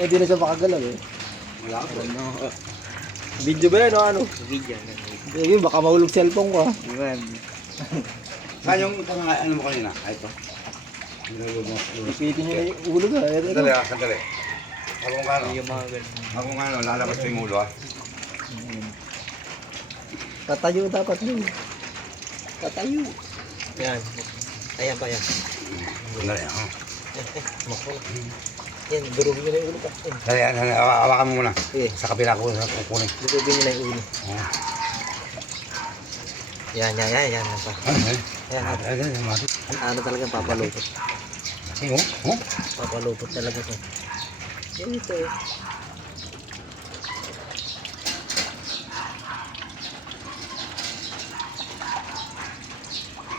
Hindi na siya makagalaw eh. Wala ko. Video ba yan o ano? Video. Hindi, baka mahulog cellphone ko ah. Iwan. Saan yung ano mo kanina? Ay, ito. Ipitin nyo na yung ulo ka. Sandali ah, sandali. Habang kano? Yung mga ganun. Habang kano, lalabas ko yung ulo ah. Tatayo dapat yun. Tatayo. Yan. Ayan pa yan. Sandali ah. Makulak. Yan, durugin nyo na yung ulo pa. Sandali, hawakan mo muna. Eh, Sa kapila ko, sa kukunin. durugin nyo na yung ulo. Oh. Yan pa. Yan. Ay, mati. Ano talagang papalupot. Kasi, oh. Papalupot talaga to. Yan ito eh.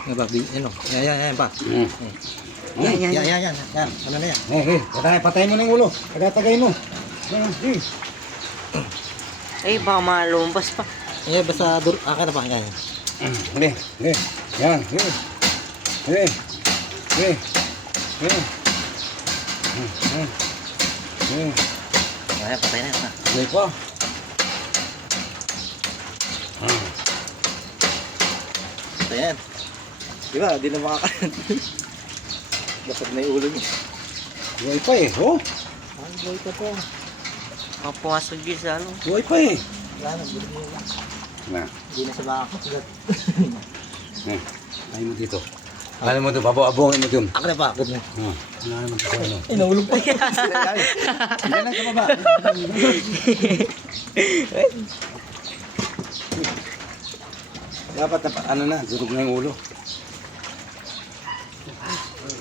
Yan ba? Ano? Yan pa. Yan. Ano na yan? Patay mo na yung ulo. Tagay mo. Eh, baka malumpas pa. Eh, basta akin na pa. Yan. Hindi. Yan. Ayan, patay na yan. Hindi pa. Ayan. Diba? Di na makakain. Dapat na yung ulo niya. Buhay pa eh. Oh. Ay, boy ka po. Mapumasok din sa ano. Buhay pa eh. Wala na, gulo niya. Na. Hindi na siya makakagat. Ayaw mo dito. Ayaw mo dito. Abongin mo dito. Akin na pa. Akin na. Ayaw mo dito. Ano? Ay, nahulog pa. Hindi na sa baba. Dapat na ano na. Durog na yung ulo.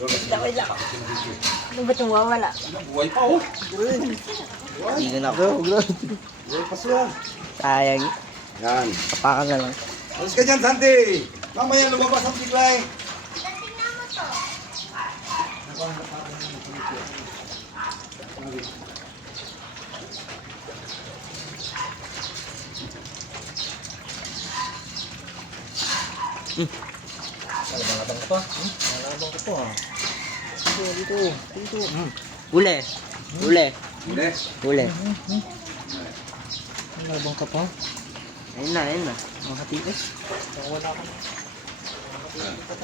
Wait lang. Ano ba itong wawala? Buhay pa oh. Hindi na Bro, bro. Buhay pa siya. Sayang. Yan. Kapakan na lang. Alas ka dyan, Santi. Mamaya lumabas ang tiglay. Malabang ka pa. Malabang ka pa. Dito. Uli. Hindi. Uli. Malabang ka pa. Ayun na. Mga tiis. Wala ka na.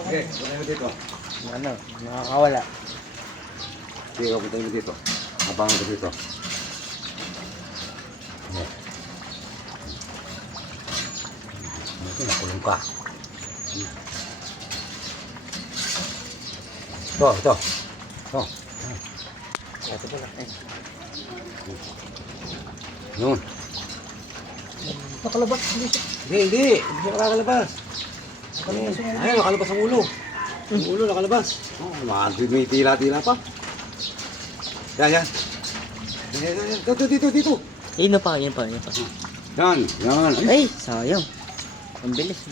Okay, punta mo dito. Ano, nakakawala. Sige, punta mo dito. Abangan ko dito. Nakulong ka. Ito. Ito pala. Yun. Nakalabas. Hindi siya. Hindi siya nakakalabas. Ay, nakalabas ang ulo. Ang ulo nakalabas. Oh, may tila-tila pa. Yan. Dito. Yun pa. Yan. Ay, sayang. Ang bilis.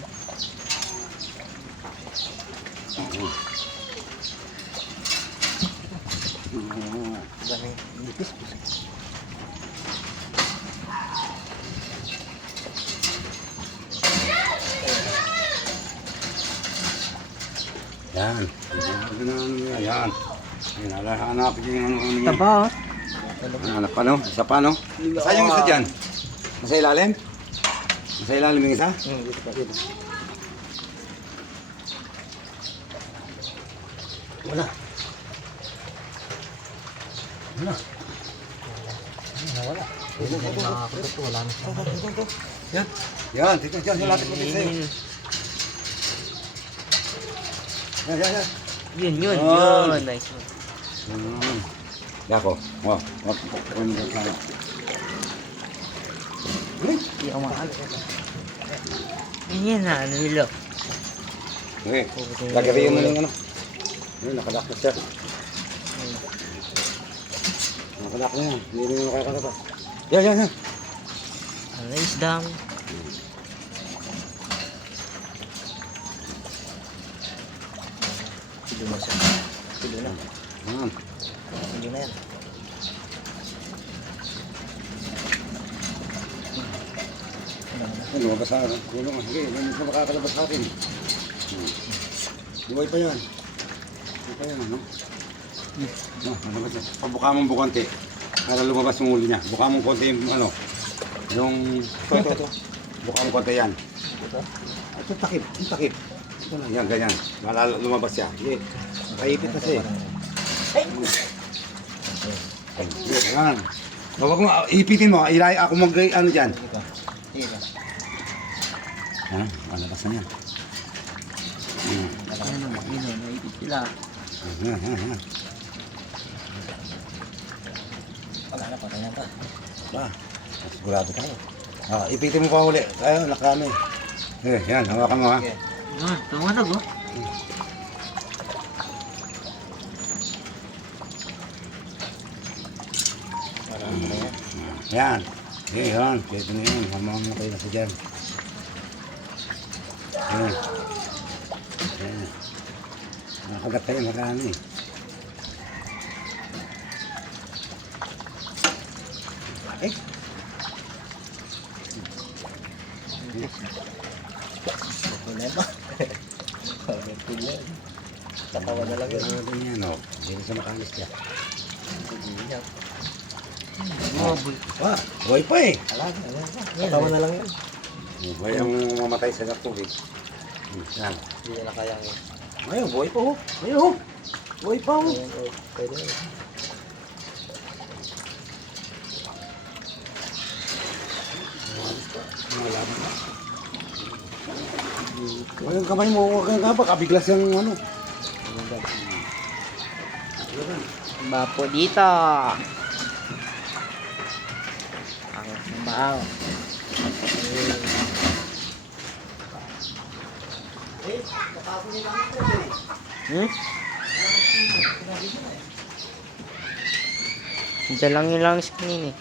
Yan. Yan. Hanapin yung ano. Taba. Hanap pa no? Isa pa no? Saan yung isa dyan? Nasa ilalim? Nasa ilalim yung isa? Dito pa. Wala. Nakakagat ko. Wala na siya. Yan. Dito dyan. Yung lapit mo dito sa'yo. Yan. Yun. Nice one. Dako. Wow. Hindi ako makakala. Yan na, ano nilo. Okay. Lagariin mo yung ano. Ayun, nakalak na siya. Nakalak na yan. Hindi rin makakalaba. Yan. Ano na isda mo? Tulo na siya. Tulo na. Yan. Tulo na yan. Lumabas sa akin. Sige, hindi ka makakalabas sa akin. Buhay pa yan. Buhay pa yan, ano? Lumabas yan. Pabukha mong bukante. Para lumabas yung ulo niya. Buka mong konti yung ano. Yung... Ito. Buka mong konti yan. Ito. Ito takip. Ito takip. Ito lang. Yan, ganyan. Malalo lumabas siya. Sige. Nakaipit kasi. Yan. Huwag mo, ipitin mo. Ilay ako mag ano dyan. Ito. Sige ka. Ha? Malabas na yan. Ano, naipit sila. Yan. Wala na, patayan ka. Ba? Sigurado tayo. Ipitin mo pa uli. Tayo, nakano eh. Yan. Hawakan mo ha. Okay. Tumanog oh. Parang ano na yan. Yan. Yan. Pwede na yun. Hamang na kayo na sa dyan. Yan. Yan. Nakagat tayo. Marami eh. Eh. Problema. May problema. Tatawa na lang yun. Ano din yan o. Hindi sa makalis niya. Hindi niya. Ah, buhay pa eh. Alaga, ayan pa. Tatawa na lang yun. Buhay ang mamatay sa tubig. Yan. Hindi niya na kayang yun. Ayun, buhay pa oh. Ayun oh. Buhay pa oh. Ayan, oh, pwede yun. Huwag yung kamay mo, huwag kang kabak, kabiglas yung ano. Bapo dito. Ang bahaw. Hmm? Diyan lang yung langis kanina eh.